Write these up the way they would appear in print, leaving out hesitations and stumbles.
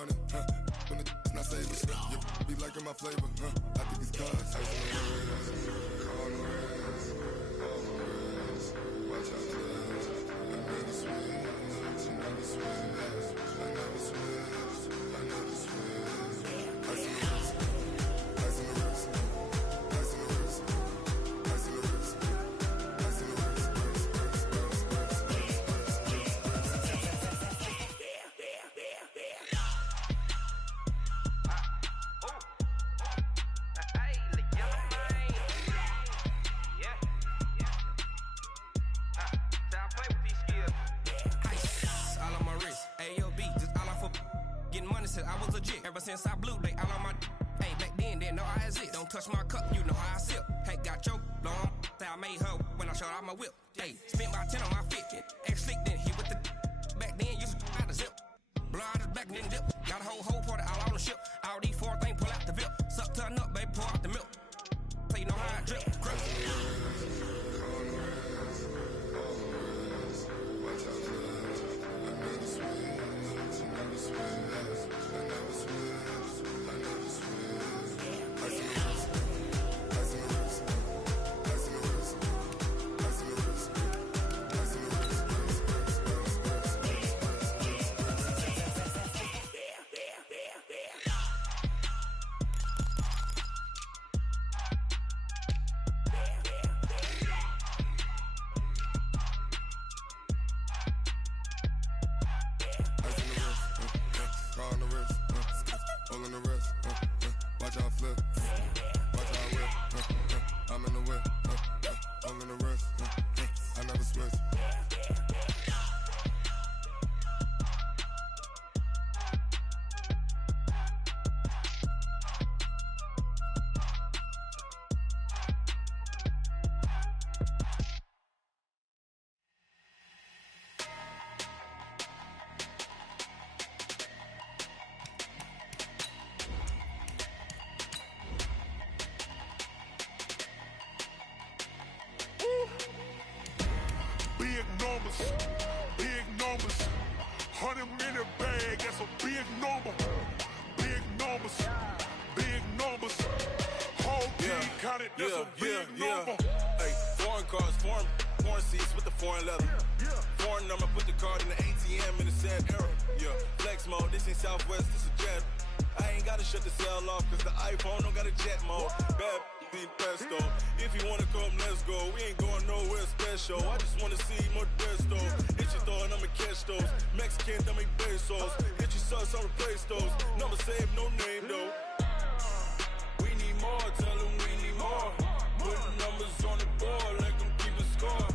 on it, when it's not saving. You be liking my flavor, I think it's cause. Ice on the wrist, watch out, I never switch, I never switch, I never switch, I never switch. Ice on the wrist, ice on the wrist, ice on the wrist, ice on the wrist, ice on the wrist. I was legit ever since I blew they all on my hey back then didn't know I exist. Don't touch my cup, you know how I sip. Hey, got your long I made her when I showed out my whip. Hey, spent about 10 on my fit. Ex slick then hit with the back then used to out the zip. Blow out his back then dip. Got a whole party all on the ship. All these four things pull out the VIP. Suck turn up, baby, pour out the milk. Play no how I drip. Crush. Watch out, I never switch, I never switch. I never switch, I never switch. Ice in the wrist, ice in the wrist, ice in the wrist, ice in the wrist, ice in the wrist, on the wrist, all in the wrist, watch out flip, watch out whip, I'm in the whip, all in the wrist, I never switch. Big numbers, 100-minute bag, that's a big number. Big numbers, big numbers. Whole team counted, that's a big number. Hey, foreign cars, foreign seats with the foreign leather. Foreign number, put the card in the ATM in the sad era. Yeah, flex mode, this ain't Southwest, this a jet. I ain't gotta shut the cell off, cause the iPhone don't got a jet mode. Bad pesto. If you wanna come, let's go. We ain't going nowhere special. I just wanna see more Modesto. Hit your throw and I'ma catch those. Mexican, don't make pesos. Hit your sauce, I'll replace those. Number save, no name though. We need more, tell them we need more. Put the numbers on the board, let them keep a score.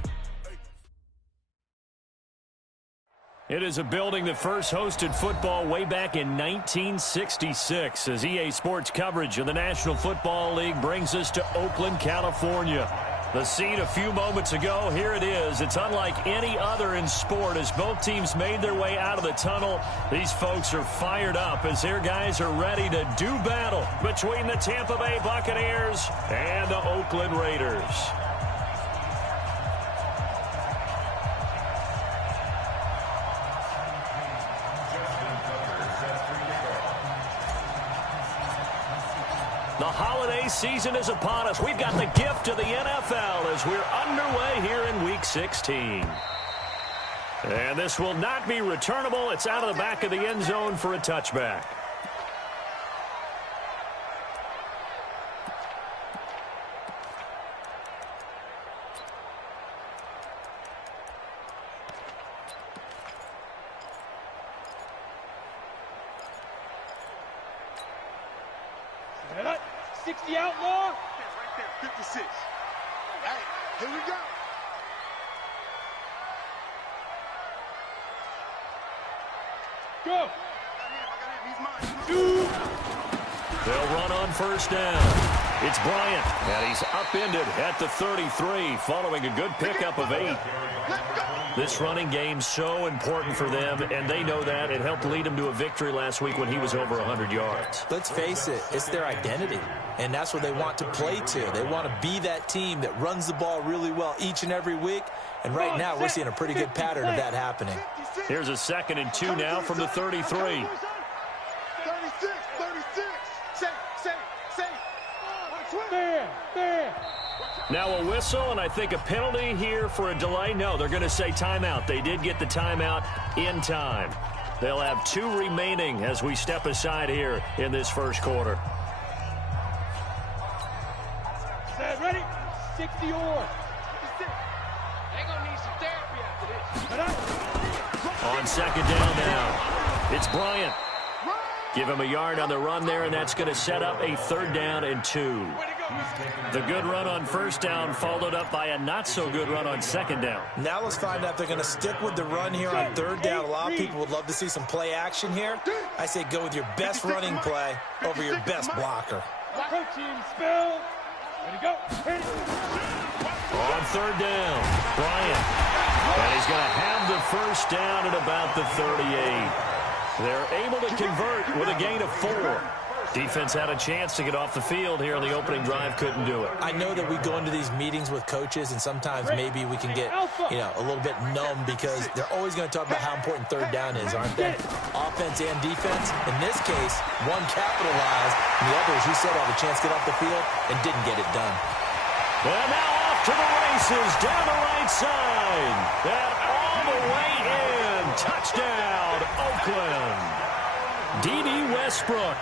It is a building that first hosted football way back in 1966 as EA Sports coverage of the National Football League brings us to Oakland, California. The scene a few moments ago, here it is. It's unlike any other in sport as both teams made their way out of the tunnel. These folks are fired up as their guys are ready to do battle between the Tampa Bay Buccaneers and the Oakland Raiders. The holiday season is upon us. We've got the gift of the NFL as we're underway here in Week 16. And this will not be returnable. It's out of the back of the end zone for a touchback. That 60 outlaw. Right there, 56. Hey, here we go. Go. They'll run on first down. It's Bryant, and he's upended at the 33 following a good pickup of 8. This running game's so important for them, and they know that. It helped lead them to a victory last week when he was over 100 yards. Let's face it, it's their identity, and that's what they want to play to. They want to be that team that runs the ball really well each and every week, and right now we're seeing a pretty good pattern of that happening. Here's a 2nd and 2 now from the 33. 36, 36. Safe. There. Now a whistle, and I think a penalty here for a delay. No, they're going to say timeout. They did get the timeout in time. They'll have 2 remaining as we step aside here in this first quarter. Set, ready? 60 or. They're going to need some therapy after this. On second down now, it's Bryant. Give him a yard on the run there, and that's going to set up a 3rd down and 2. The good run on first down followed up by a not-so-good run on second down. Now let's find out if they're going to stick with the run here on 3rd down. A lot of people would love to see some play action here. I say go with your best running play over your best blocker. Coaching spell. Ready to go. On 3rd down, Bryant. And he's going to have the first down at about the 38. They're able to convert with a gain of 4. Defense had a chance to get off the field here on the opening drive, couldn't do it. I know that we go into these meetings with coaches, and sometimes maybe we can get, a little bit numb because they're always going to talk about how important 3rd down is, aren't they? Offense and defense. In this case, one capitalized, and the other, as you said, had a chance to get off the field and didn't get it done. And now off to the races, down the right side, and all the way in. Touchdown, Oakland. D.D. Westbrook,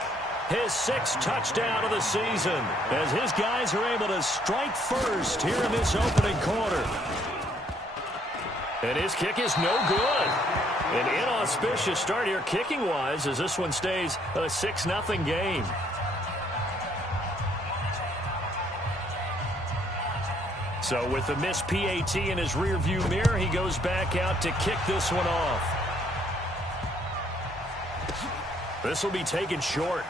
his 6th touchdown of the season, as his guys are able to strike first here in this opening quarter. And his kick is no good. An inauspicious start here kicking-wise as this one stays a 6-0 game. So with the missed PAT in his rearview mirror, he goes back out to kick this one off. This will be taken short.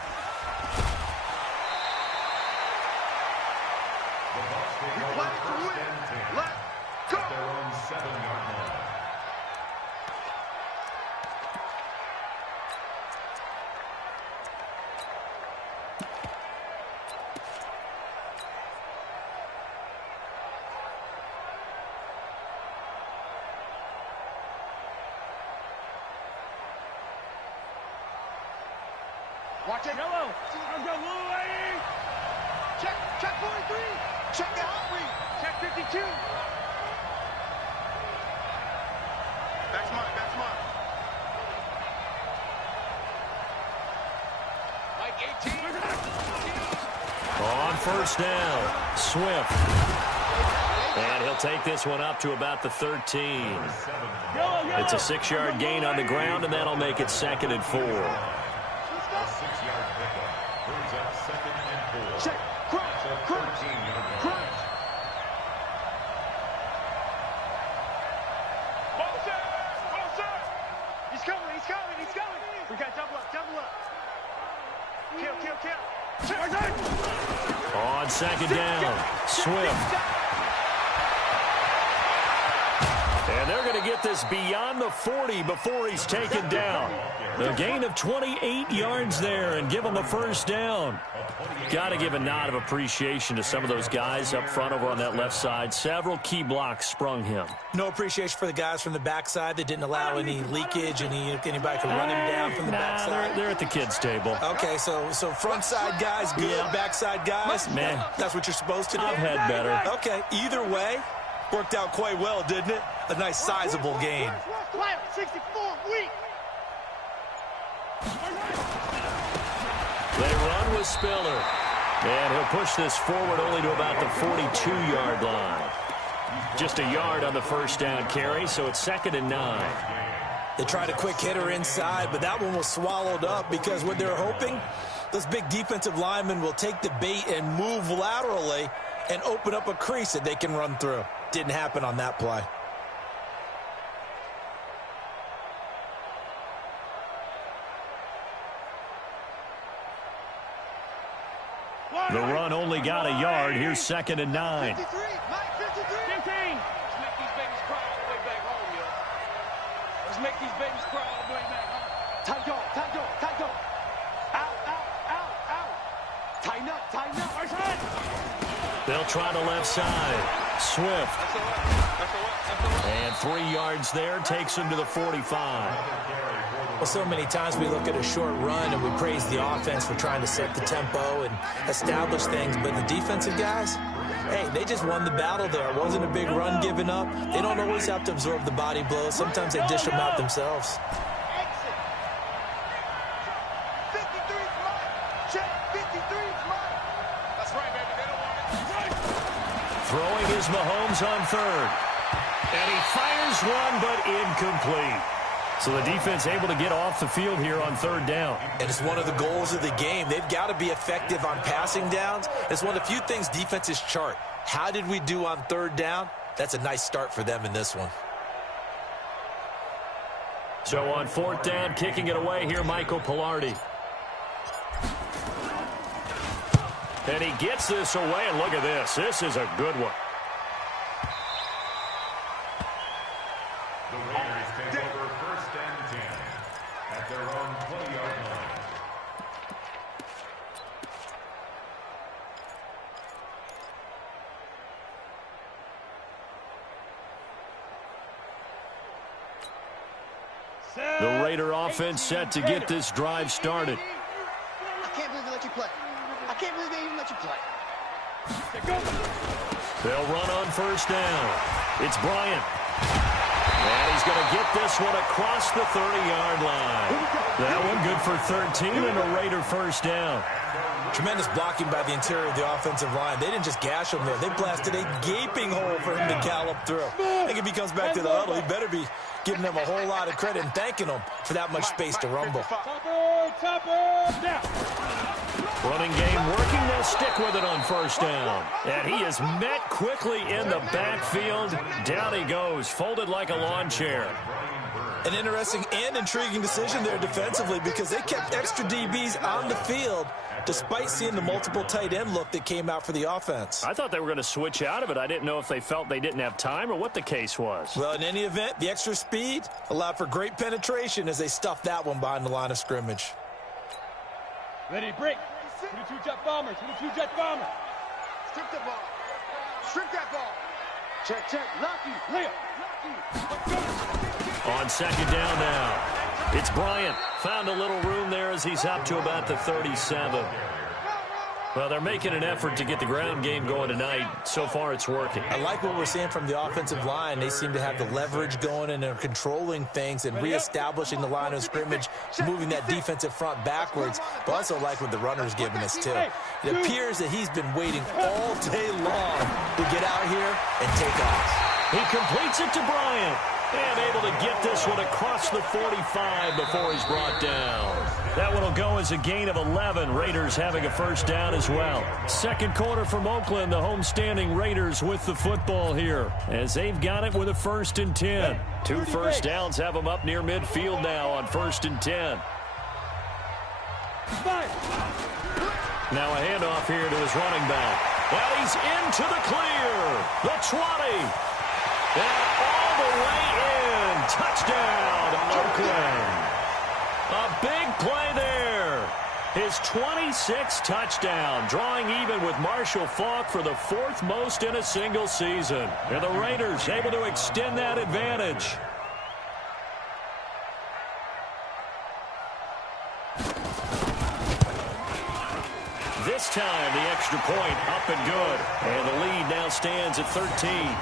Watch it. Yellow. I've got little lady. Check 43. Check the hot read. Check 52. Back smart. Mike 18. On first down, Swift. And he'll take this one up to about the 13. It's a 6-yard gain on the ground, and that'll make it 2nd and 4. Check. Crunch. Bullshit. He's coming. We got double up. Kill. Check. On second down, Swift. And they're going to get this beyond the 40 before he's taken down. A gain of 28 yards there and give him a first down. Got to give a nod of appreciation to some of those guys up front over on that left side. Several key blocks sprung him. No appreciation for the guys from the backside that didn't allow any leakage, anybody could run him down from the backside. They're at the kids' table. Okay, so front side guys good, backside guys, man, that's what you're supposed to do. I've had better. Okay, either way, worked out quite well, didn't it? A nice sizable gain. 64 weak. They run with Spiller. And he'll push this forward only to about the 42-yard line. Just a yard on the first down carry, so it's 2nd and 9. They tried a quick hitter inside, but that one was swallowed up because what they're hoping, those big defensive linemen will take the bait and move laterally and open up a crease that they can run through. Didn't happen on that play. The run only got a yard. Here's 2nd and 9. 53. Mike, 53. 15. Let's make these babies cry all the way back home, yo. Let's make these babies cry all the way back home. Tight go. Out. Tighten up. Right side. They'll try the left side. Swift. And 3 yards there takes him to the 45. Well, so many times we look at a short run and we praise the offense for trying to set the tempo and establish things, but the defensive guys, hey, they just won the battle there. It wasn't a big run given up. They don't always have to absorb the body blows. Sometimes they dish them out themselves. Throwing is Mahomes on third. And he fires one, but incomplete. So the defense able to get off the field here on third down. And it's one of the goals of the game. They've got to be effective on passing downs. It's one of the few things defenses chart. How did we do on third down? That's a nice start for them in this one. So on fourth down, kicking it away here, Michael Pilardi. And he gets this away, and look at this. This is a good one. The Raiders take over first and 10 at their own 20-yard line. The Raider offense set to get this drive started. I can't believe they let you play. I can't believe they even let you play. They'll run on first down. It's Bryant. And he's going to get this one across the 30-yard line. That one good for 13 and a Raider first down. Tremendous blocking by the interior of the offensive line. They didn't just gash him there. They blasted a gaping hole for him to gallop through. I think if he comes back to the huddle, he better be giving them a whole lot of credit and thanking them for that much space to rumble. Running game working. They'll stick with it on first down. And he is met quickly in the backfield. Down he goes, folded like a lawn chair. An interesting and intriguing decision there defensively because they kept extra DBs on the field despite seeing the multiple tight end look that came out for the offense. I thought they were going to switch out of it. I didn't know if they felt they didn't have time or what the case was. Well, in any event, the extra speed allowed for great penetration as they stuffed that one behind the line of scrimmage. Ready, break. 22 jet bomber, 22 jet bomber. Strip the ball. Strip that ball. Check, check. Lucky. Layup. On second down now. It's Bryant. Found a little room there as he's up to about the 37. Well, they're making an effort to get the ground game going tonight. So far, it's working. I like what we're seeing from the offensive line. They seem to have the leverage going, and they're controlling things and reestablishing the line of scrimmage, moving that defensive front backwards. But I also like what the runner's giving us, too. It appears that he's been waiting all day long to get out here and take off. He completes it to Bryant. And able to get this one across the 45 before he's brought down. That one will go as a gain of 11. Raiders having a first down as well. Second quarter from Oakland, the homestanding Raiders with the football here as they've got it with a 1st and 10. 2 first downs have them up near midfield now on 1st and 10. Now a handoff here to his running back. Well, he's into the clear. The 20. And all the way in. Touchdown, Oakland. A big play there. His 26th touchdown, drawing even with Marshall Faulk for the 4th most in a single season. And the Raiders able to extend that advantage. This time, the extra point up and good. And the lead now stands at 13.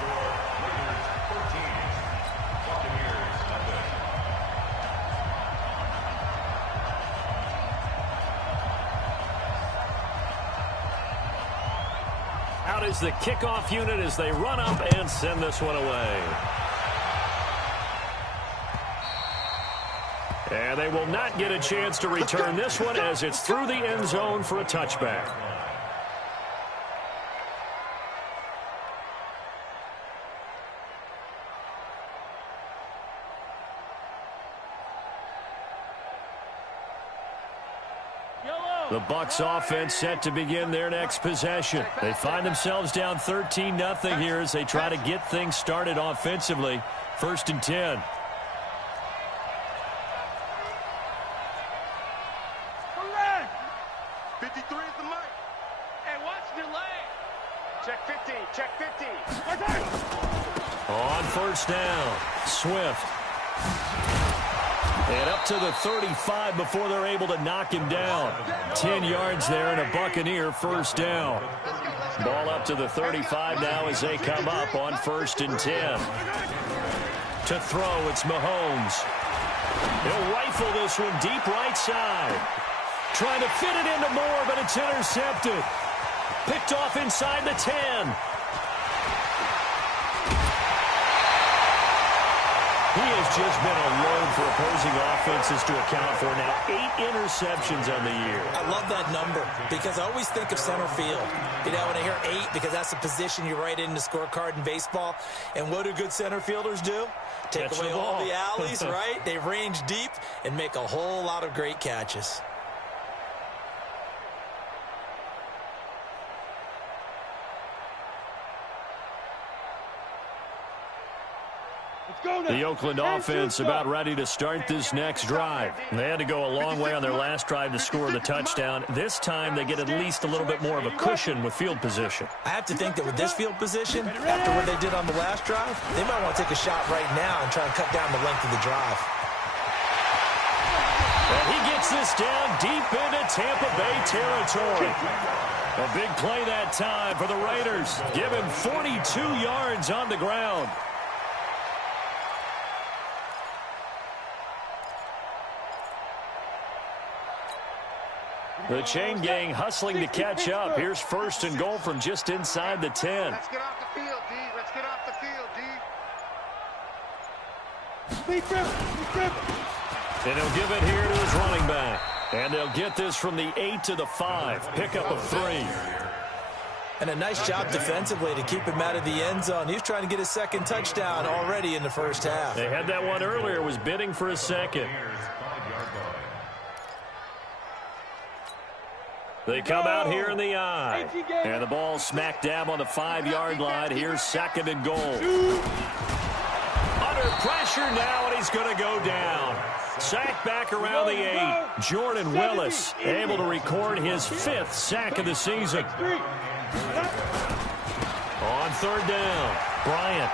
Out is the kickoff unit as they run up and send this one away. And they will not get a chance to return this one as it's through the end zone for a touchback. The Bucs offense set to begin their next possession. They find themselves down 13-0 here as they try to get things started offensively. 1st and 10. Correct. 53 is the mark. And watch delay. Check 50. Check 50. On first down, Swift. And up to the 35 before they're able to knock him down. 10 yards there and a Buccaneer first down. Ball up to the 35 now as they come up on 1st and 10. To throw, it's Mahomes. He'll rifle this one deep right side. Trying to fit it into Moore, but it's intercepted. Picked off inside the 10. He has just been a load for opposing offenses to account for. Now 8 interceptions on the year. I love that number because I always think of center field. You know, when I hear 8, because that's the position you write in the scorecard in baseball. And what do good center fielders do? Take away all the alleys, right? They range deep and make a whole lot of great catches. The Oakland offense about ready to start this next drive. They had to go a long way on their last drive to score the touchdown. This time they get at least a little bit more of a cushion with field position. I have to think that with this field position, after what they did on the last drive, they might want to take a shot right now and try and cut down the length of the drive. And he gets this down deep into Tampa Bay territory. A big play that time for the Raiders. Give him 42 yards on the ground. The chain gang hustling to catch up. Here's 1st and goal from just inside the 10. Let's get off the field, D. Let's get off the field, D. And he'll give it here to his running back. And they'll get this from the 8 to the 5. Pickup of 3. And a nice job defensively to keep him out of the end zone. He was trying to get his 2nd touchdown already in the first half. They had that one earlier, was bidding for a 2nd. They come out here in the eye. And the ball smack dab on the 5-yard line. Here's 2nd and goal. Under pressure now, and he's going to go down. Sack back around the 8. Jordan Willis able to record his 5th sack of the season. On 3rd down, Bryant.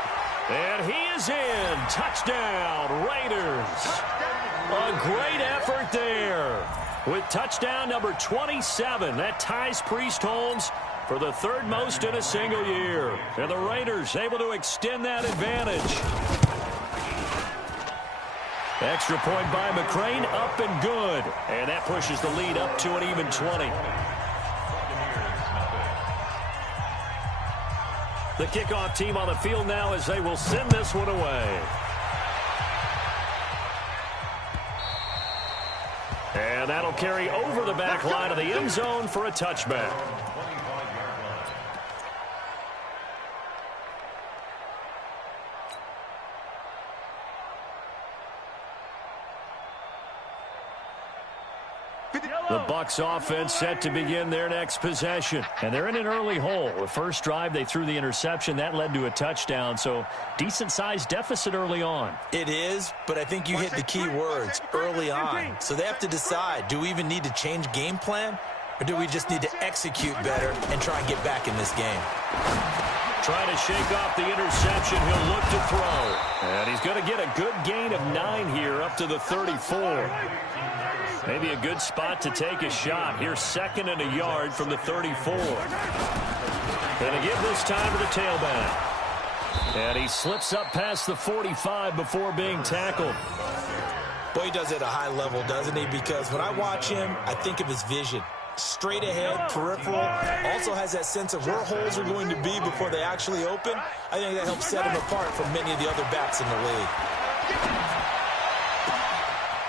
And he is in. Touchdown, Raiders. A great effort there. With touchdown number 27, that ties Priest Holmes for the 3rd most in a single year. And the Raiders able to extend that advantage. Extra point by McCrane, up and good. And that pushes the lead up to an even 20. The kickoff team on the field now as they will send this one away. And that'll carry over the back line of the end zone for a touchback. The Bucs offense set to begin their next possession. And they're in an early hole. The first drive, they threw the interception. That led to a touchdown. So decent-sized deficit early on. It is, but I think you hit the key words, early on. So they have to decide, do we even need to change game plan? Or do we just need to execute better and try and get back in this game? Trying to shake off the interception. He'll look to throw. And he's going to get a good gain of 9 here up to the 34. Maybe a good spot to take a shot. Here's 2nd and a yard from the 34. Going to give this time to the tailback. And he slips up past the 45 before being tackled. Boy, he does it at a high level, doesn't he? Because when I watch him, I think of his vision. Straight ahead, peripheral. Also has that sense of where holes are going to be before they actually open. I think that helps set him apart from many of the other backs in the league.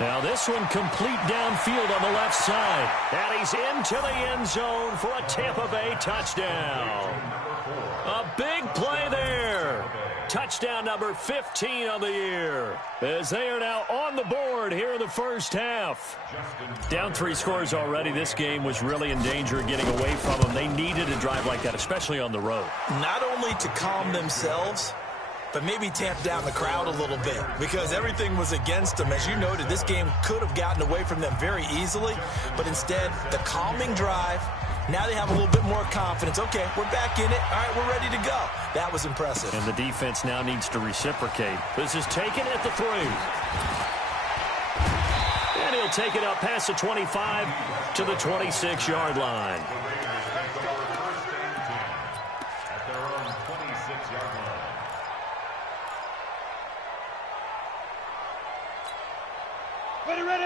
Now this one complete downfield on the left side. And he's into the end zone for a Tampa Bay touchdown. A big play there. Touchdown number 15 on the year. As they are now on the board here in the first half. Down 3 scores already. This game was really in danger of getting away from them. They needed a drive like that, especially on the road. Not only to calm themselves, but maybe tamp down the crowd a little bit because everything was against them. As you noted, this game could have gotten away from them very easily, but instead, the calming drive, now they have a little bit more confidence. Okay, we're back in it. All right, we're ready to go. That was impressive. And the defense now needs to reciprocate. This is taken at the 3. take it up past the 25 to the 26-yard line. The Raiders take over 1st and 10 at their own 26-yard line.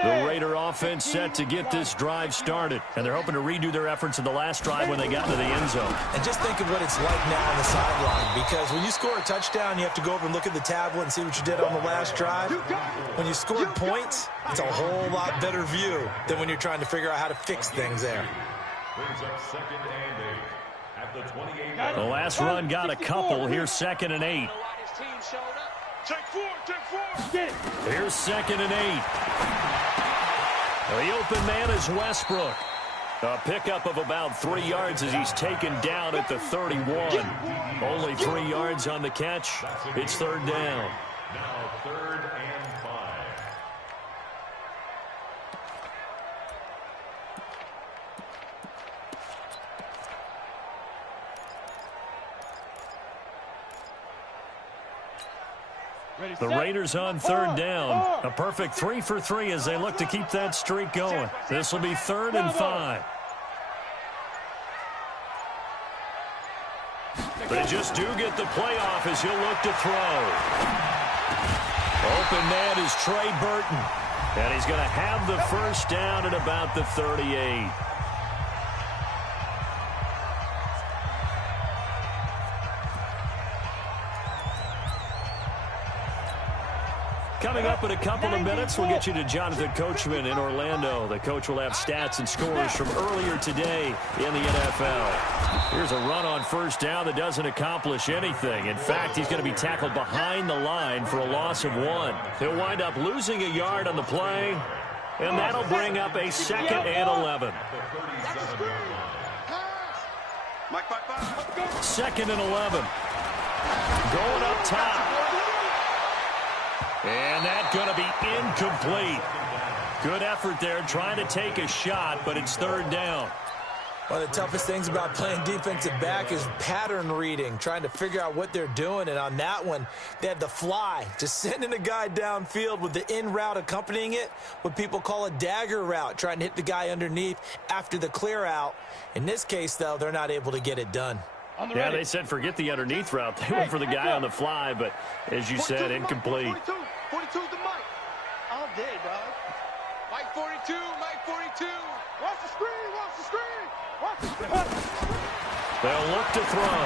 The Raider offense set to get this drive started, and they're hoping to redo their efforts in the last drive when they got into the end zone. And just think of what it's like now on the sideline, because when you score a touchdown, you have to go over and look at the tablet and see what you did on the last drive. When you scored points, it's a whole lot better view than when you're trying to figure out how to fix things there. Brings up 2nd and 8 at the 28. The last run got a couple. Here's 2nd and 8. Take four. Here's 2nd and 8. The open man is Westbrook. A pickup of about 3 yards as he's taken down at the 31. Only 3 yards on the catch. It's 3rd down. Now 3rd and 5. The Raiders on 3rd down. A perfect 3 for 3 as they look to keep that streak going. This will be 3rd and 5. They just do get the play off as he'll look to throw. Open man is Trey Burton. And he's going to have the 1st down at about the 38. Coming up in a couple of minutes, we'll get you to Jonathan Coachman in Orlando. The coach will have stats and scores from earlier today in the NFL. Here's a run on 1st down that doesn't accomplish anything. In fact, he's going to be tackled behind the line for a loss of 1. He'll wind up losing a yard on the play, and that'll bring up a 2nd and 11. 2nd and 11. Going up top. And that's going to be incomplete. Good effort there, trying to take a shot, but it's 3rd down. One of the toughest things about playing defensive back is pattern reading, trying to figure out what they're doing. And on that one, they had the fly, just sending a guy downfield with the in route accompanying it, what people call a dagger route, trying to hit the guy underneath after the clear out. In this case, though, they're not able to get it done. Yeah, they said forget the underneath route. They went for the guy on the fly, but as you said, incomplete. 42's the mic. All day, dog. Mike 42, Mike 42. Watch the screen, watch the screen. Watch the screen. They'll look to throw.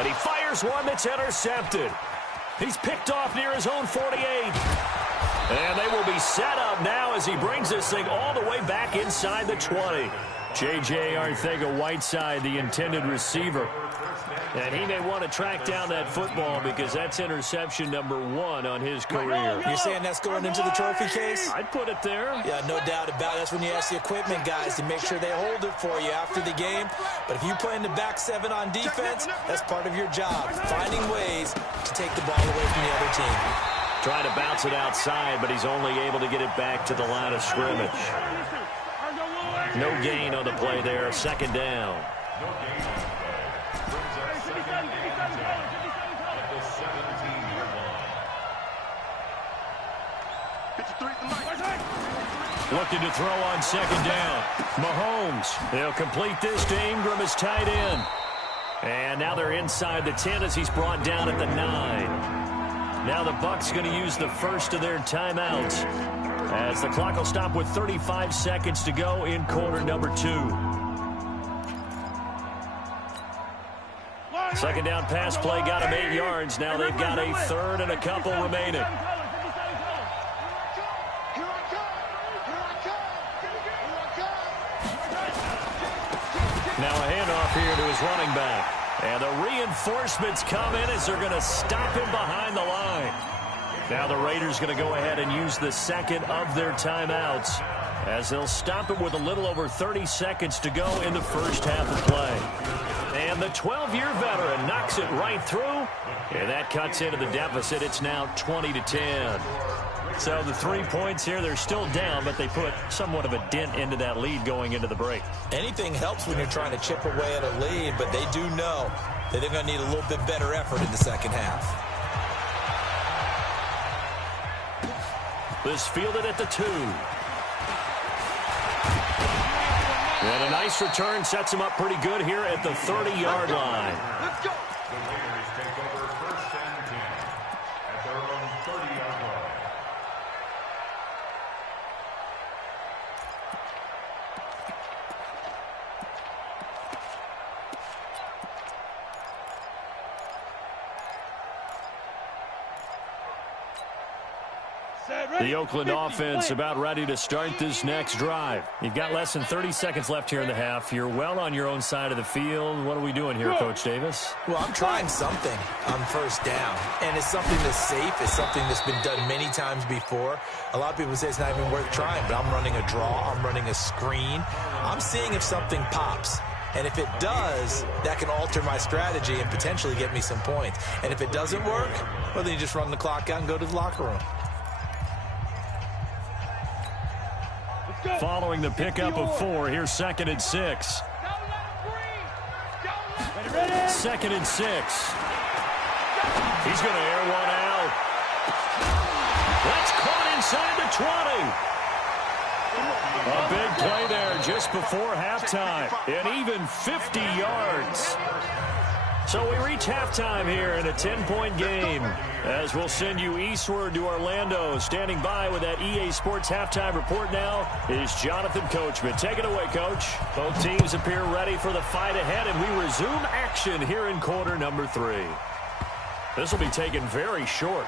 And he fires one that's intercepted. He's picked off near his own 48. And they will be set up now as he brings this thing all the way back inside the 20. J.J. Arcega-Whiteside, the intended receiver. And he may want to track down that football because that's interception number 1 on his career. You're saying that's going into the trophy case? I'd put it there. Yeah, no doubt about it. That's when you ask the equipment guys to make sure they hold it for you after the game. But if you play in the back 7 on defense, that's part of your job, finding ways to take the ball away from the other team. Trying to bounce it outside, but he's only able to get it back to the line of scrimmage. No gain on the play there. 2nd down. No gain on the play. Brings up 2nd and 10 at the 17-yard line. Looking to throw on 2nd down. Mahomes. They'll complete this to Ingram as tight end. And now they're inside the 10 as he's brought down at the 9. Now the Bucs going to use the first of their timeouts, as the clock will stop with 35 seconds to go in quarter number 2. 2nd down pass play got him 8 yards. Now they've got a 3rd and a couple remaining. Now a handoff here to his running back. And the reinforcements come in as they're going to stop him behind the line. Now the Raiders going to go ahead and use the 2nd of their timeouts, as they'll stop it with a little over 30 seconds to go in the first half of play. And the 12-year veteran knocks it right through, and that cuts into the deficit. It's now 20-10. So the 3 points here, they're still down, but they put somewhat of a dent into that lead going into the break. Anything helps when you're trying to chip away at a lead, but they do know that they're going to need a little bit better effort in the second half. This fielded at the 2. And a nice return sets him up pretty good here at the 30-yard line. Let's go. The Raiders take over 1st and 10 at their own 30-yard line. The Oakland offense about ready to start this next drive. You've got less than 30 seconds left here in the half. You're well on your own side of the field. What are we doing here, Coach Davis? Well, I'm trying something on 1st down, and it's something that's safe. It's something that's been done many times before. A lot of people say it's not even worth trying, but I'm running a draw. I'm running a screen. I'm seeing if something pops. And if it does, that can alter my strategy and potentially get me some points. And if it doesn't work, well, then you just run the clock out and go to the locker room. Following the pickup of 4, here's 2nd and 6. 2nd and 6. He's going to air one out. That's caught inside the 20. A big play there just before halftime. And even 50 yards. So we reach halftime here in a 10-point game. As we'll send you eastward to Orlando. Standing by with that EA Sports halftime report now is Jonathan Coachman. Take it away, Coach. Both teams appear ready for the fight ahead, and we resume action here in quarter number 3. This will be taken very short.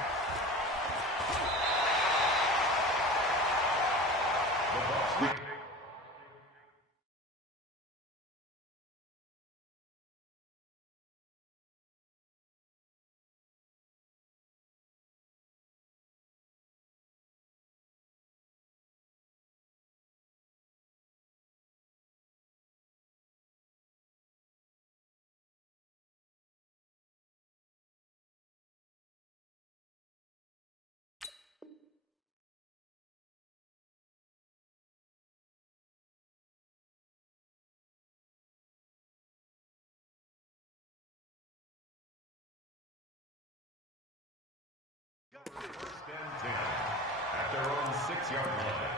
First and 10 at their own 6-yard line.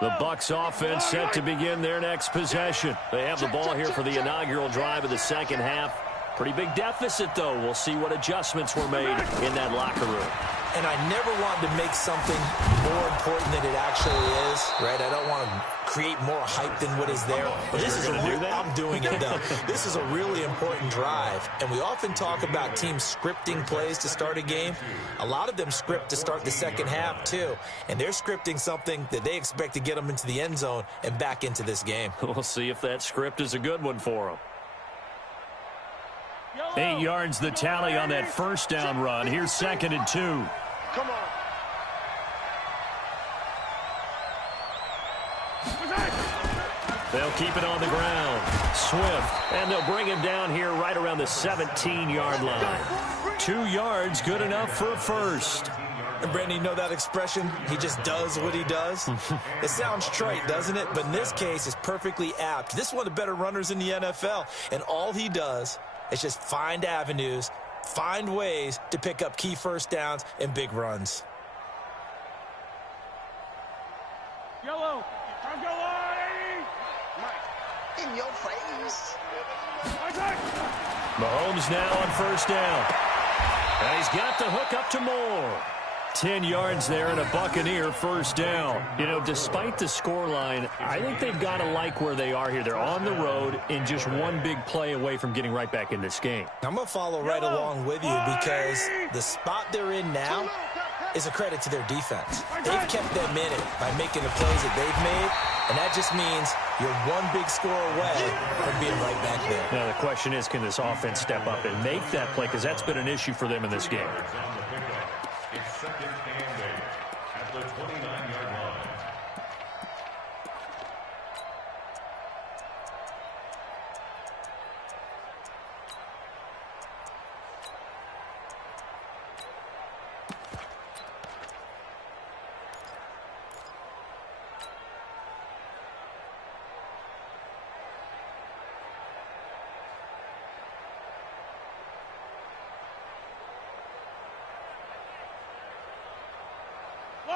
The Bucs offense set to begin their next possession. They have the ball here for the inaugural drive of the second half. Pretty big deficit, though. We'll see what adjustments were made in that locker room. And I never wanted to make something more important than it actually is, right? I don't want to create more hype than what is there. But this is I'm doing it, though. This is a really important drive. And we often talk about teams scripting plays to start a game. A lot of them script to start the second half, too. And they're scripting something that they expect to get them into the end zone and back into this game. We'll see if that script is a good one for them. 8 yards the tally on that first down run. Here's 2nd and 2. Come on. They'll keep it on the ground. Swift. And they'll bring him down here right around the 17-yard line. 2 yards, good enough for a first. And Brandon, you know that expression? He just does what he does. It sounds trite, doesn't it? But in this case, it's perfectly apt. This is one of the better runners in the NFL. And all he does is just find avenues, find ways to pick up key first downs and big runs. Yellow. I'm going. In your face. Mahomes now on first down. And he's got the hook up to Moore. 10 yards there and a Buccaneer first down. You know, despite the scoreline, I think they've got to like where they are here. They're on the road and just one big play away from getting right back in this game. I'm going to follow right along with you because the spot they're in now is a credit to their defense. They've kept them in it by making the plays that they've made, and that just means you're one big score away from being right back there. Now, the question is, can this offense step up and make that play? Because that's been an issue for them in this game. It's 2nd and 8 at the 29-yard line.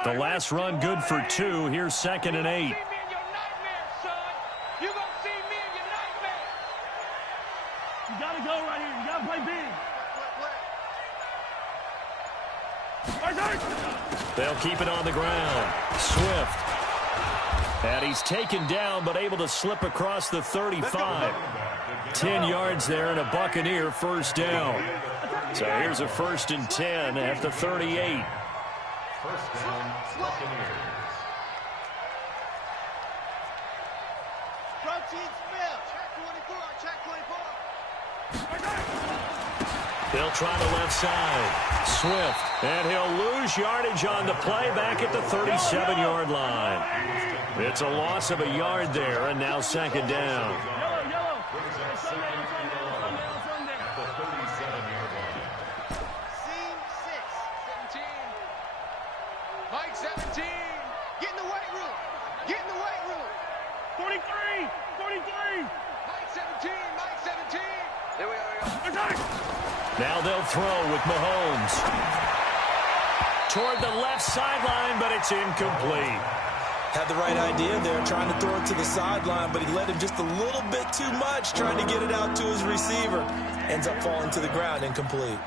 The last run good for 2. Here's 2nd and 8. You gotta go right here. You gotta play big. They'll keep it on the ground. Swift. And he's taken down, but able to slip across the 35. 10 yards there and a Buccaneer first down. So here's a 1st and 10 at the 38. First down, Buccaneers. They'll try the left side. Swift. And he'll lose yardage on the play back at the 37-yard line. It's a loss of a yard there, and now 2nd down. Mike 17. Get in the weight room. Get in the weight room. 43. 43. Mike 17. Mike 17. There we are. Now they'll throw with Mahomes. Toward the left sideline, but it's incomplete. Had the right idea there, trying to throw it to the sideline, but he led him just a little bit too much, trying to get it out to his receiver. Ends up falling to the ground, incomplete.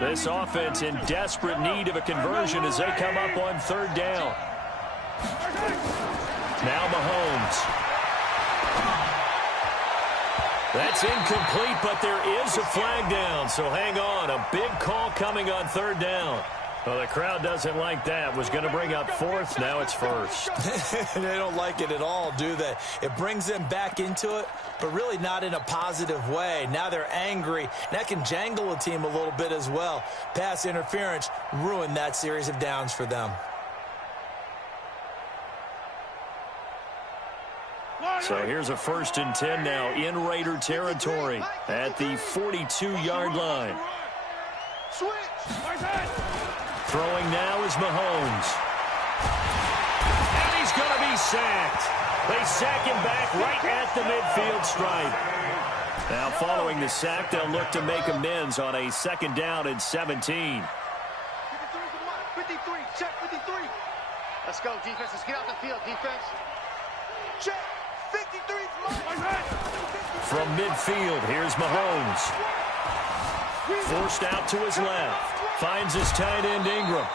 This offense in desperate need of a conversion as they come up on 3rd down. Now Mahomes. That's incomplete, but there is a flag down, so hang on. A big call coming on 3rd down. Well, the crowd doesn't like that. Was going to bring up 4th. Now it's 1st. They don't like it at all, do they? It brings them back into it, but really not in a positive way. Now they're angry. That can jangle a team a little bit as well. Pass interference ruined that series of downs for them. So here's a 1st and 10 now in Raider territory at the 42-yard line. Throwing now is Mahomes. And he's going to be sacked. They sack him back right at the midfield stripe. Now following the sack, they'll look to make amends on a 2nd down and 17. 53, check 53. Let's go, defense. Let's get out the field, defense. Check 53. From midfield, here's Mahomes. Forced out to his left. Finds his tight end, Ingram.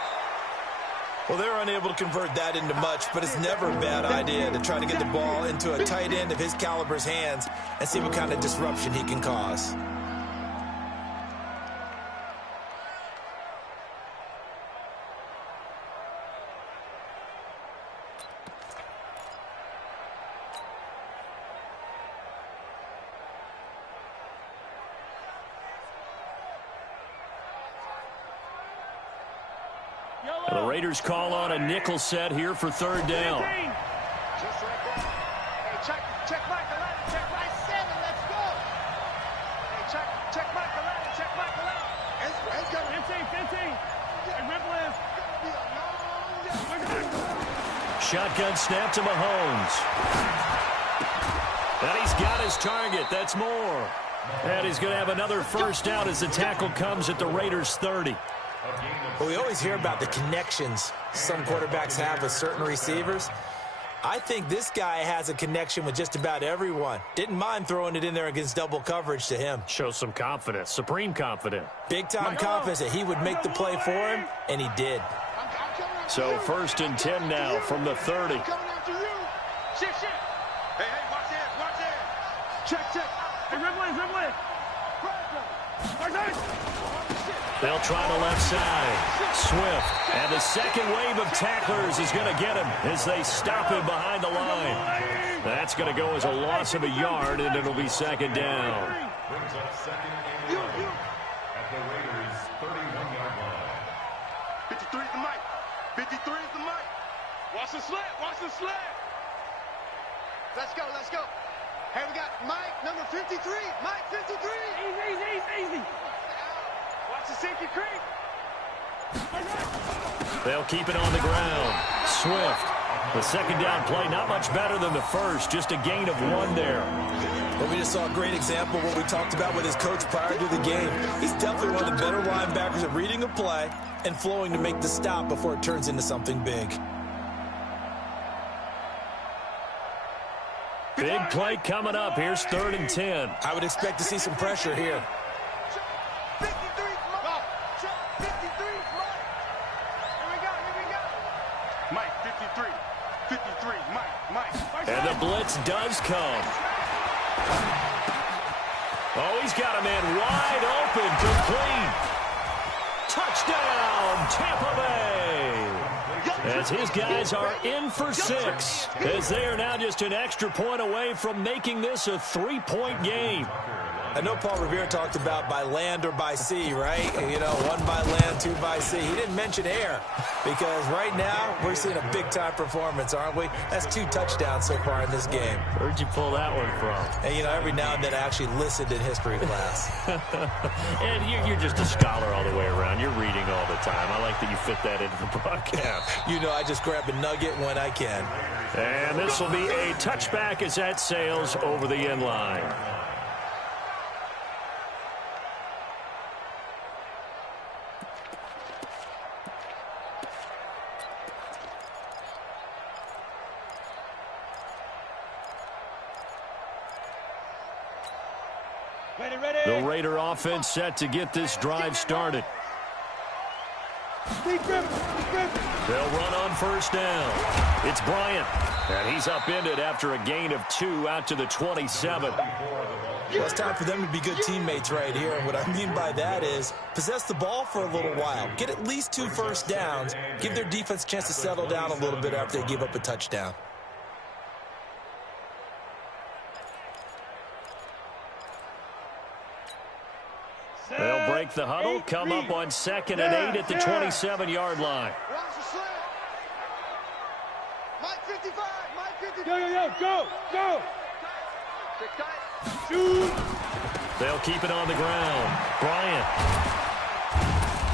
Well, they're unable to convert that into much, but it's never a bad idea to try to get the ball into a tight end of his caliber's hands and see what kind of disruption he can cause. The Raiders call on a nickel set here for 3rd down. Just like that. Hey, check Mike 11, check Mike 7, let's go. Hey, check Mike 11, check Mike 11. It's got 15. Hey, Ripple is. Shotgun snap to Mahomes. And he's got his target. That's more. And he's going to have another 1st down as the tackle comes at the Raiders' 30. Well, we always hear about the connections some quarterbacks have with certain receivers. I think this guy has a connection with just about everyone. Didn't mind throwing it in there against double coverage to him. Shows some confidence, supreme confidence. Big-time confidence that he would make the play for him, and he did. So 1st and 10 now from the 30. Shit. Hey, watch it. Check. Hey, Ripple is. They'll try the left side. Swift. And the second wave of tacklers is going to get him as they stop him behind the line. That's going to go as a loss of a yard, and it'll be 2nd down. Brings up 2nd and 11 at the Raiders' 31-yard line. 53 is the mic. 53 is the mic. Watch the slant. Let's go. Hey, we got Mike, number 53. Mike, 53. Easy. Watch the safety creep. They'll keep it on the ground. Swift. The second down play, not much better than the first, just a gain of 1 there. Well, we just saw a great example of what we talked about with his coach prior to the game. He's definitely one of the better linebackers at reading a play and flowing to make the stop before it turns into something big. Big play coming up. Here's 3rd and 10. I would expect to see some pressure here. 53, Mike, 53, Mike. And the blitz does come. Oh, he's got a man wide open, complete. Touchdown, Tampa Bay. As his guys are in for 6, as they are now just an extra point away from making this a 3-point game. I know Paul Revere talked about by land or by sea, right? You know, 1 by land, 2 by sea. He didn't mention air because right now we're seeing a big-time performance, aren't we? That's 2 touchdowns so far in this game. Where'd you pull that one from? And, you know, every now and then I actually listened in history class. And you're just a scholar all the way around. You're reading all the time. I like that you fit that into the broadcast. You know, I just grab a nugget when I can. And this will be a touchback as that sails over the end line. The Raider offense set to get this drive started. They'll run on 1st down. It's Bryant, and he's upended after a gain of 2 out to the 27. Well, it's time for them to be good teammates right here. And what I mean by that is possess the ball for a little while. Get at least 2 first downs. Give their defense a chance to settle down a little bit after they give up a touchdown. They'll break the huddle, come up on 2nd and 8 at the 27-yard line. Mike 55, Mike 55. Go. Shoot. They'll keep it on the ground. Bryant.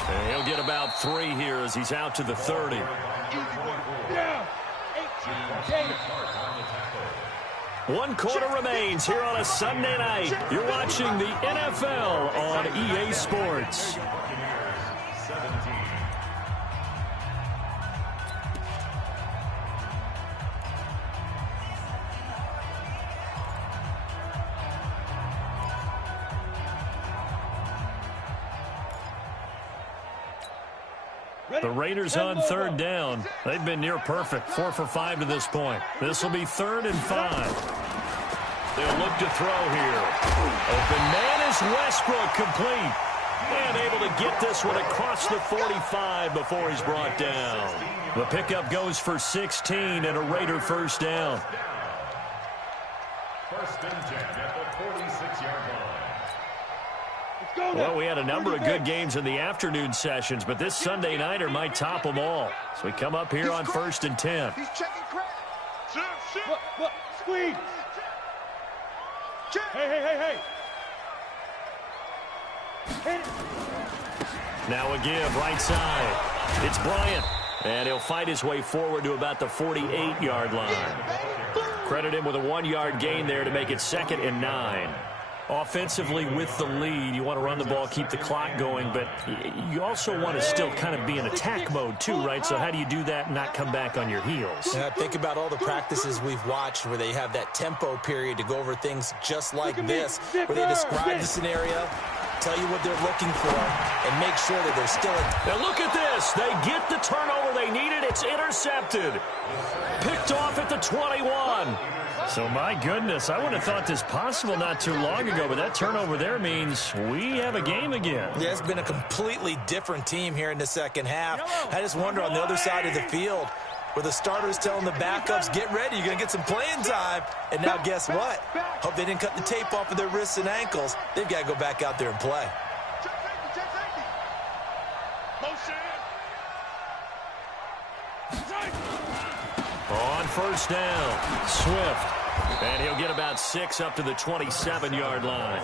And he'll get about 3 here as he's out to the 30. Yeah. 18. 1 quarter remains here on a Sunday night. You're watching the NFL on EA Sports. The Raiders on 3rd down. They've been near perfect, 4 for 5 to this point. This will be 3rd and 5. They'll look to throw here. Open man is Westbrook, complete. And able to get this one across the 45 before he's brought down. The pickup goes for 16 and a Raider 1st down. 1st and 10 at the 46-yard line. Well, we had a number of good games in the afternoon sessions, but this Sunday nighter might top them all. So we come up here on 1st and 10. He's checking crap. Look, squeeze. Hey. Hit it. Now a give, right side. It's Bryant, and he'll fight his way forward to about the 48-yard line. Credit him with a 1-yard gain there to make it 2nd and 9. Offensively with the lead, you want to run the ball, keep the clock going, but you also want to still kind of be in attack mode too, right? So how do you do that and not come back on your heels? Yeah, think about all the practices we've watched where they have that tempo period to go over things just like this, where they describe the scenario, tell you what they're looking for, and make sure that they're still in. Now look at this. They get the turnover they needed. It's intercepted. Picked off at the 21. So, my goodness, I would have thought this possible not too long ago, but that turnover there means we have a game again. Yeah, it's been a completely different team here in the second half. I just wonder on the other side of the field where the starters telling the backups, get ready, you're going to get some playing time. And now guess what? Hope they didn't cut the tape off of their wrists and ankles. They've got to go back out there and play. On 1st down, Swift. And he'll get about 6 up to the 27-yard line.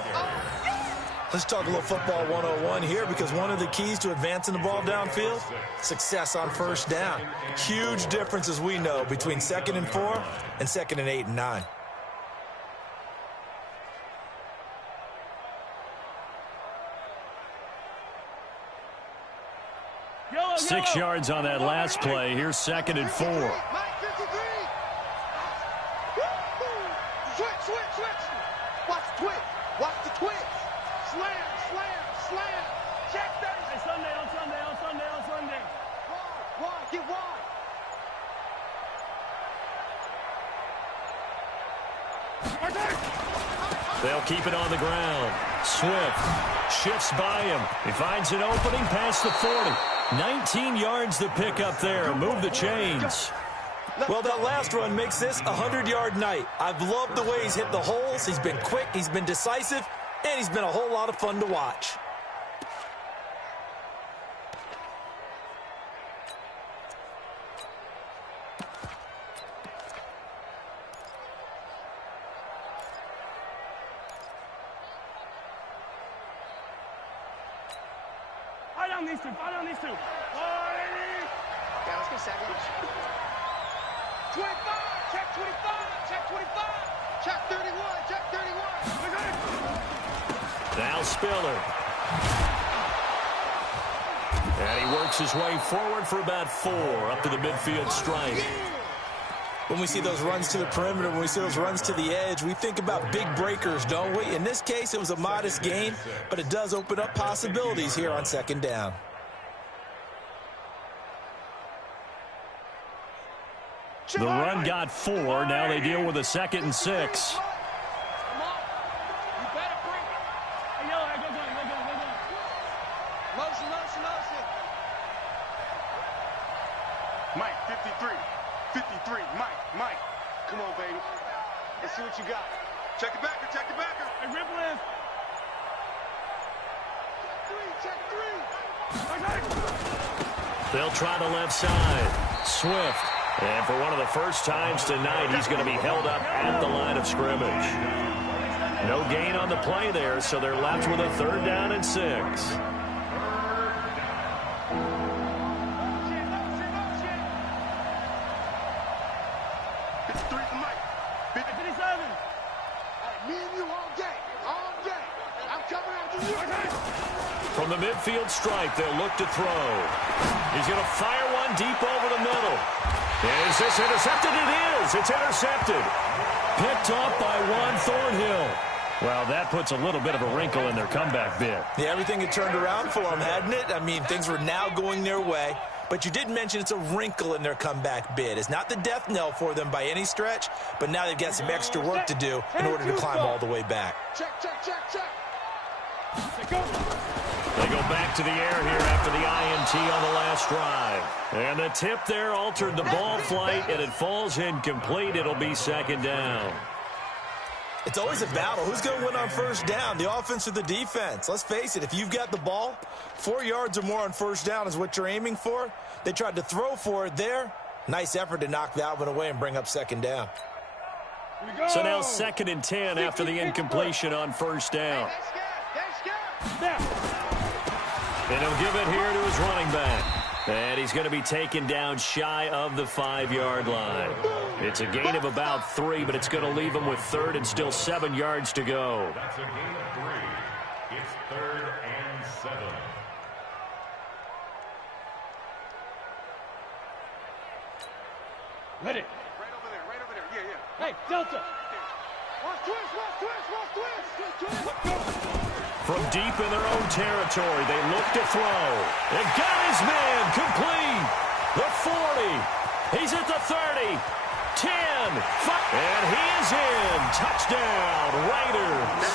Let's talk a little football 101 here, because one of the keys to advancing the ball downfield, success on first down. Huge difference, as we know, between 2nd and 4 and 2nd and 8 and 9. Yellow, 6 yards on that last play. Here's 2nd and 4. Switch. Watch the twitch. Watch the twitch. Slam. Check that. Hey, Sunday. Wide. Get wide. They'll keep it on the ground. Swift shifts by him. He finds an opening past the 40. 19 yards to pick up there. Move the chains. Well, that last run makes this a 100-yard night. I've loved the way he's hit the holes. He's been quick, he's been decisive, and he's been a whole lot of fun to watch. Fire down these two. 480. Yeah, let's get second. 25. Check 25. Check 31. Now Spiller. And he works his way forward for about 4 up to the midfield stripe. When we see those runs to the perimeter, when we see those runs to the edge, we think about big breakers, don't we? In this case, it was a modest gain, but it does open up possibilities here on 2nd down. The run got 4. Now they deal with a 2nd and 6. Come on. You better bring it. Hey, Yellow, go. Motion. Mike, 53. Mike. Come on, baby. Let's see what you got. Check the backer. Hey, ripple in. Check 3. They'll try the left side. Swift. And for one of the first times tonight, he's going to be held up at the line of scrimmage. No gain on the play there, so they're left with a 3rd down and 6. From the midfield stripe, they'll look to throw. He's going to fire one deep over the middle. Is this intercepted? It is. It's intercepted. Picked off by Juan Thornhill. Well, that puts a little bit of a wrinkle in their comeback bid. Yeah, everything had turned around for them, hadn't it? I mean, things were now going their way. But you did mention it's a wrinkle in their comeback bid. It's not the death knell for them by any stretch, but now they've got some extra work to do in order to climb all the way back. Check. They go back to the air here after the INT on the last drive. And the tip there altered the ball flight, and it falls incomplete. It'll be 2nd down. It's always a battle. Who's going to win on first down, the offense or the defense? Let's face it, if you've got the ball, 4 yards or more on first down is what you're aiming for. They tried to throw for it there. Nice effort to knock that one away and bring up 2nd down. So now 2nd and 10 after the incompletion on first down. And he'll give it here to his running back. And he's going to be taken down shy of the 5-yard line. It's a gain of about 3, but it's going to leave him with 3rd and still 7 yards to go. That's a gain of 3. It's 3rd and 7. Ready. Right over there. Yeah. Hey, Delta. Watch twist. From deep in their own territory, they look to throw. And got his man complete. The 40. He's at the 30. 10. 5. And he is in. Touchdown, Raiders.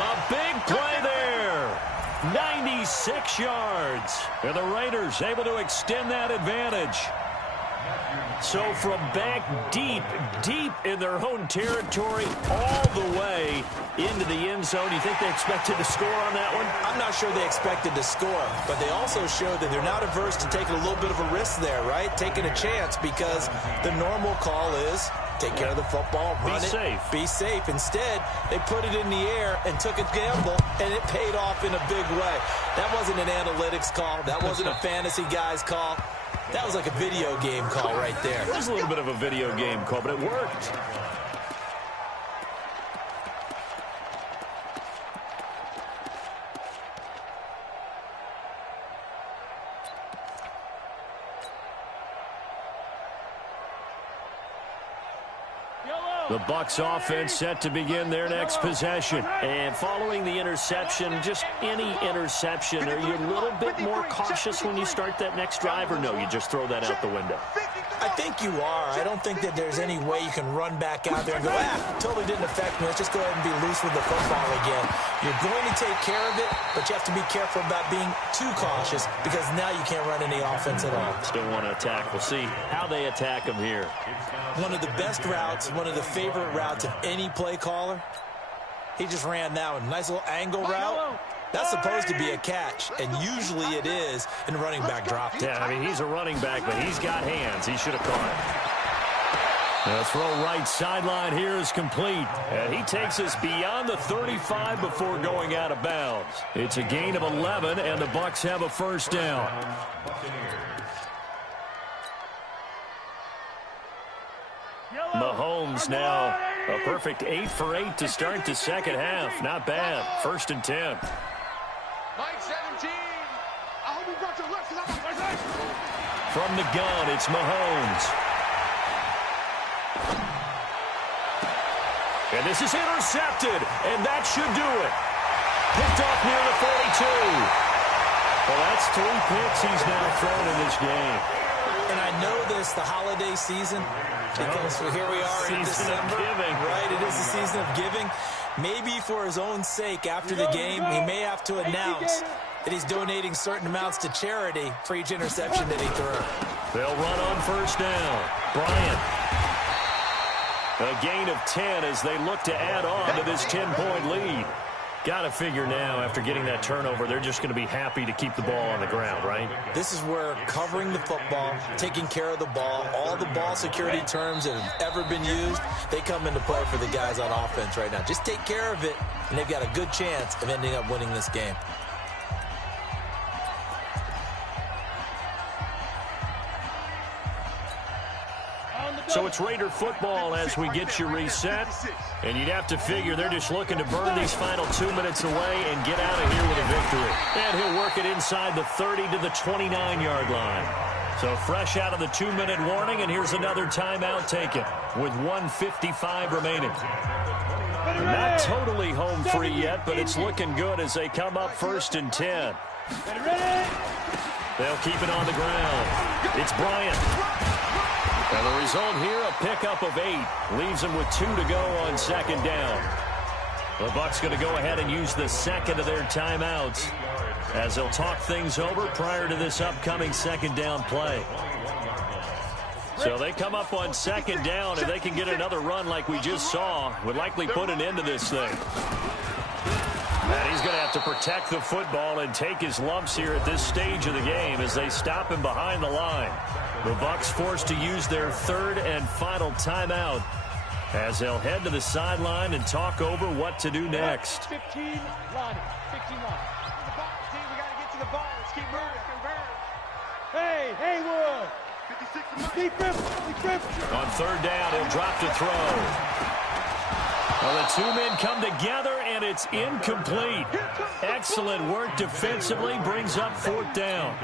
A big play there. 96 yards. And the Raiders able to extend that advantage. So from back deep in their own territory, all the way into the end zone, you think they expected to score on that one? I'm not sure they expected to score, but they also showed that they're not averse to taking a little bit of a risk there, right? Taking a chance, because the normal call is take care of the football, run it, be safe. Instead, they put it in the air and took a gamble, and it paid off in a big way. That wasn't an analytics call. That wasn't a fantasy guy's call. That was like a video game call right there. It was a little bit of a video game call, but it worked. The Bucs offense set to begin their next possession. And following the interception, just any interception, are you a little bit more cautious when you start that next drive, or no, you just throw that out the window? I think you are. I don't think that there's any way you can run back out there and go, totally didn't affect me. Let's just go ahead and be loose with the football again. You're going to take care of it, but you have to be careful about being too cautious, because now you can't run any offense at all. Still want to attack. We'll see how they attack them here. One of the best routes, one of the favorite routes of any play caller. He just ran that one. Nice little angle route. That's supposed to be a catch, and usually it is in running back drop. Yeah, I mean, he's a running back, but he's got hands. He should have caught it. The throw right sideline here is complete. And he takes us beyond the 35 before going out of bounds. It's a gain of 11, and the Bucs have a first down. Mahomes now a perfect 8 for 8 to start the second half. Not bad. 1st and 10. Mike 17. I hope you brought your left. From the gun, it's Mahomes. And this is intercepted, and that should do it. Picked off near the 42. Well, that's 3 picks he's now thrown in this game. And I know this, the holiday season, because here we are in December. Right, it is the season of giving. Maybe for his own sake, after the game, he may have to announce that he's donating certain amounts to charity for each interception that he threw. They'll run on first down. Bryant. A gain of 10 as they look to add on to this 10-point lead. Got to figure now, after getting that turnover, they're just going to be happy to keep the ball on the ground, right? This is where covering the football, taking care of the ball, all the ball security terms that have ever been used, they come into play for the guys on offense right now. Just take care of it, and they've got a good chance of ending up winning this game. So it's Raider football as we get you reset. And you'd have to figure they're just looking to burn these final 2 minutes away and get out of here with a victory. And he'll work it inside the 30 to the 29-yard line. So fresh out of the 2-minute warning, and here's another timeout taken with 1:55 remaining. Not totally home free yet, but it's looking good as they come up 1st and 10. They'll keep it on the ground. It's Bryant. And the result here, a pickup of 8. Leaves them with 2 to go on 2nd down. The Bucs going to go ahead and use the second of their timeouts as they'll talk things over prior to this upcoming 2nd down play. So they come up on 2nd down. If they can get another run like we just saw, would likely put an end to this thing. And he's going to have to protect the football and take his lumps here at this stage of the game as they stop him behind the line. The Bucs forced to use their 3rd and final timeout as they'll head to the sideline and talk over what to do next. 15 line. 15 line. The ball, team, we got to get to the ball. Let's keep moving. Hey, Haywood. 56 On 3rd down, he'll drop to throw. Well, the 2 men come together, and it's incomplete. Excellent work defensively, brings up 4th down.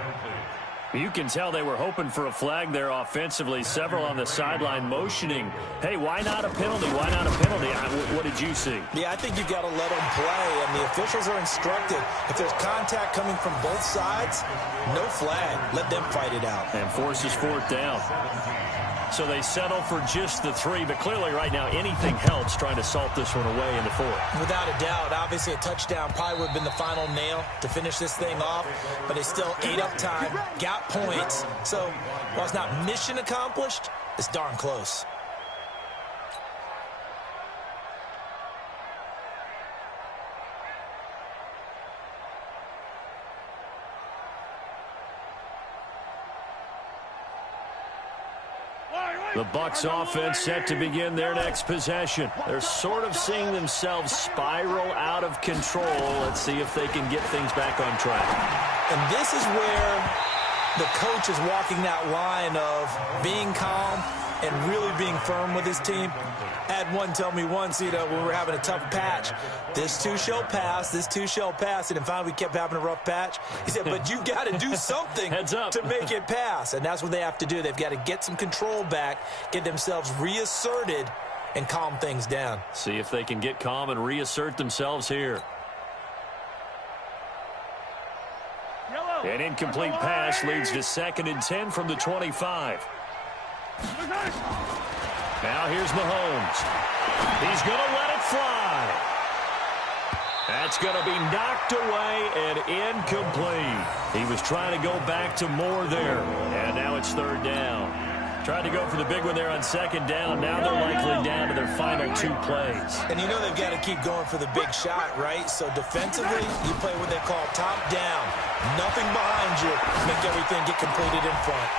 You can tell they were hoping for a flag there offensively. Several on the sideline motioning, hey, why not a penalty? Why not a penalty? What did you see? Yeah, I think you've got to let them play, and the officials are instructed. If there's contact coming from both sides, no flag. Let them fight it out. And forces 4th down. So they settle for just the 3, but clearly right now anything helps trying to salt this one away in the 4th. Without a doubt, obviously a touchdown probably would have been the final nail to finish this thing off, but they still ate up time, got points. So while it's not mission accomplished, it's darn close. The Bucs offense set to begin their next possession. They're sort of seeing themselves spiral out of control. Let's see if they can get things back on track. And this is where the coach is walking that line of being calm and really being firm with his team. I had one tell me once, when we were having a tough patch, this too shall pass, this too shall pass. And finally we kept having a rough patch. He said, but you've got to do something to make it pass. And that's what they have to do. They've got to get some control back, get themselves reasserted, and calm things down. See if they can get calm and reassert themselves here. An incomplete pass leads to 2nd and 10 from the 25. Now here's Mahomes. He's going to let it fly. That's going to be knocked away and incomplete. He was trying to go back to more there. And now it's 3rd down. Tried to go for the big one there on 2nd down. Now they're likely down to their final 2 plays. And you know they've got to keep going for the big shot, right? So defensively, you play what they call top down. Nothing behind you. Make everything get completed in front.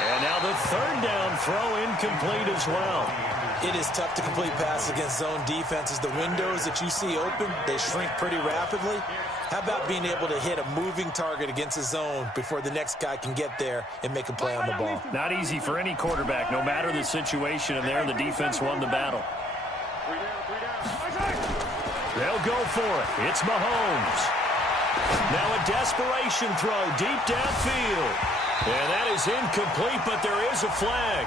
And now the 3rd down throw incomplete as well. It is tough to complete passes against zone defenses. The windows that you see open, they shrink pretty rapidly. How about being able to hit a moving target against a zone before the next guy can get there and make a play on the ball? Not easy for any quarterback, no matter the situation, and there the defense won the battle. They'll go for it. It's Mahomes. Now a desperation throw deep downfield. And that is incomplete, but there is a flag.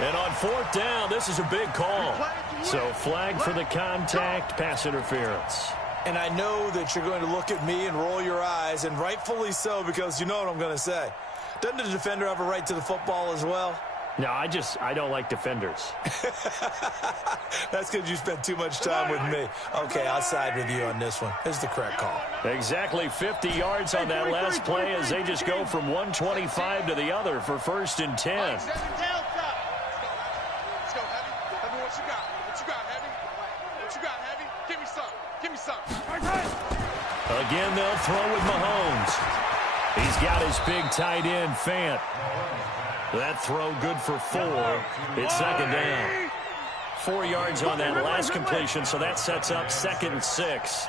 And on 4th down, this is a big call. So flag for the contact, pass interference. And I know that you're going to look at me and roll your eyes, and rightfully so, because you know what I'm going to say. Doesn't the defender have a right to the football as well? No, I don't like defenders. That's because you spent too much time with me. Okay, I'll side with you on this one. It's the correct call. Exactly 50 yards on that last play as they just go from 125 to the other for 1st and 10. Let's go, Heavy. Heavy, what you got? What you got, Heavy? What you got, Heavy? Give me some. Give me some. Again, they'll throw with Mahomes. He's got his big tight end, Fant. That throw good for 4. It's 2nd down. 4 yards on that last completion, so that sets up 2nd and 6.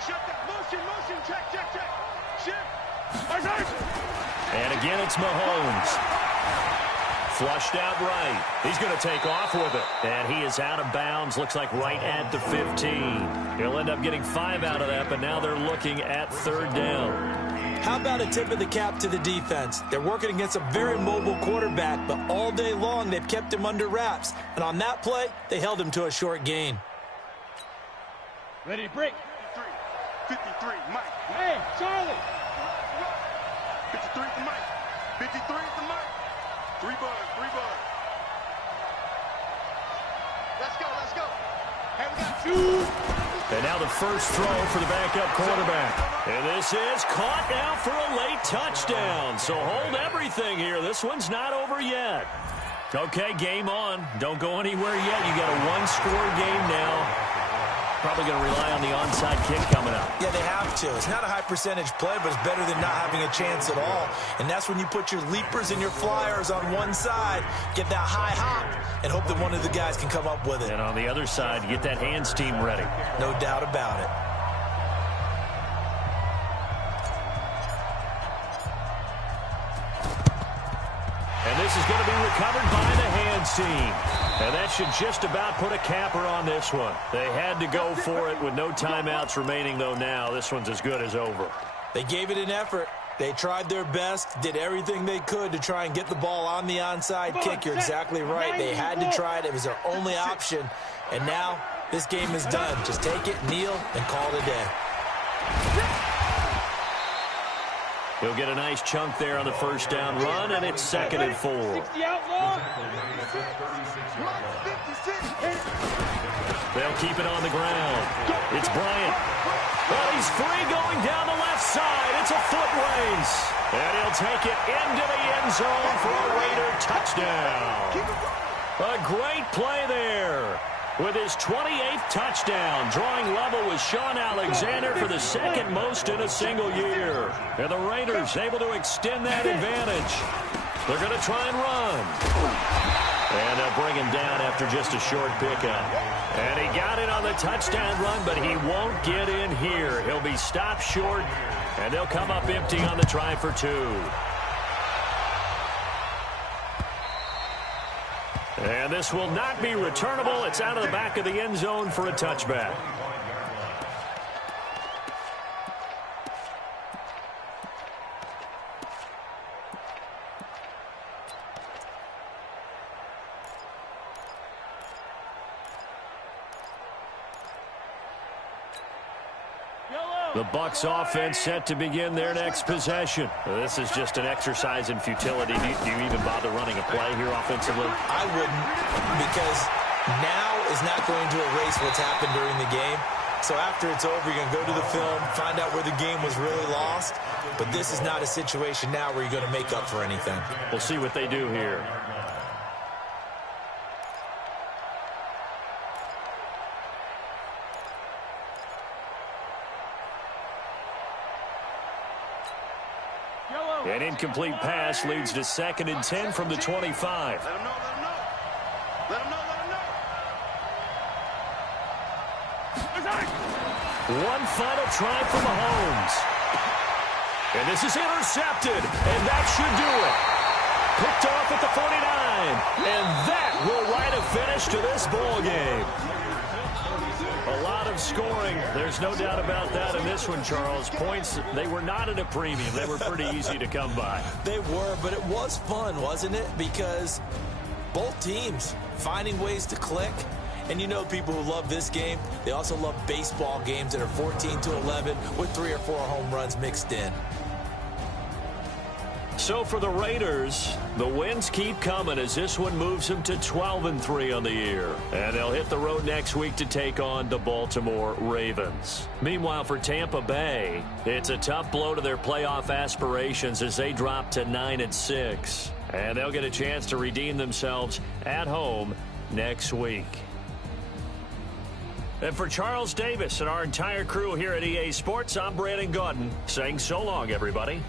Shut that. Motion. Check. Shift. And again, it's Mahomes. Flushed out right. He's going to take off with it. And he is out of bounds. Looks like right at the 15. He'll end up getting 5 out of that, but now they're looking at 3rd down. How about a tip of the cap to the defense? They're working against a very mobile quarterback, but all day long they've kept him under wraps. And on that play, they held him to a short gain. Ready to break. 53, Mike. Hey, Charlie. 53 for Mike. 53 for Mike. 3 bud. Let's go. Hey, we got 2. And now the first throw for the backup quarterback. And this is caught now for a late touchdown. So hold everything here. This one's not over yet. Okay, game on. Don't go anywhere yet. You got a 1-score game now. Probably going to rely on the onside kick coming up. Yeah, they have to. It's not a high percentage play, but it's better than not having a chance at all. And that's when you put your leapers and your flyers on one side, get that high hop, and hope that one of the guys can come up with it. And on the other side, get that hands team ready. No doubt about it. And this is going to be recovered by the hands team. And that should just about put a capper on this one. They had to go for it with no timeouts remaining, though now. This one's as good as over. They gave it an effort. They tried their best, did everything they could to try and get the ball on the onside kick. You're exactly right. They had to try it. It was their only option. And now this game is done. Just take it, kneel, and call it a day. He'll get a nice chunk there on the first down run, and it's 2nd and 4. 60 outlaw. They'll keep it on the ground. It's Bryant. Well, he's free going down the left side. It's a foot race. And he'll take it into the end zone for a Raider touchdown. A great play there. With his 28th touchdown, drawing level with Sean Alexander for the 2nd most in a single year. And the Raiders able to extend that advantage. They're going to try and run. And they'll bring him down after just a short pickup. And he got it on the touchdown run, but he won't get in here. He'll be stopped short, and they'll come up empty on the try for 2. And this will not be returnable. It's out of the back of the end zone for a touchback. The Bucs offense set to begin their next possession. This is just an exercise in futility. Do you even bother running a play here offensively? I wouldn't, because now is not going to erase what's happened during the game. So after it's over, you're going to go to the film, find out where the game was really lost. But this is not a situation now where you're going to make up for anything. We'll see what they do here. An incomplete pass leads to 2nd and 10 from the 25. Let him know, let him know. Let him know, let him know. One final try for Mahomes. And this is intercepted, and that should do it. Picked off at the 49, and that will write a finish to this ball game. A lot of scoring. There's no doubt about that in this one, Charles. Points, they were not at a premium. They were pretty easy to come by. They were, but it was fun, wasn't it? Because both teams finding ways to click. And you know people who love this game, they also love baseball games that are 14-11 with 3 or 4 home runs mixed in. So for the Raiders, the wins keep coming as this one moves them to 12-3 on the year. And they'll hit the road next week to take on the Baltimore Ravens. Meanwhile, for Tampa Bay, it's a tough blow to their playoff aspirations as they drop to 9-6. And they'll get a chance to redeem themselves at home next week. And for Charles Davis and our entire crew here at EA Sports, I'm Brandon Gaudin saying so long, everybody.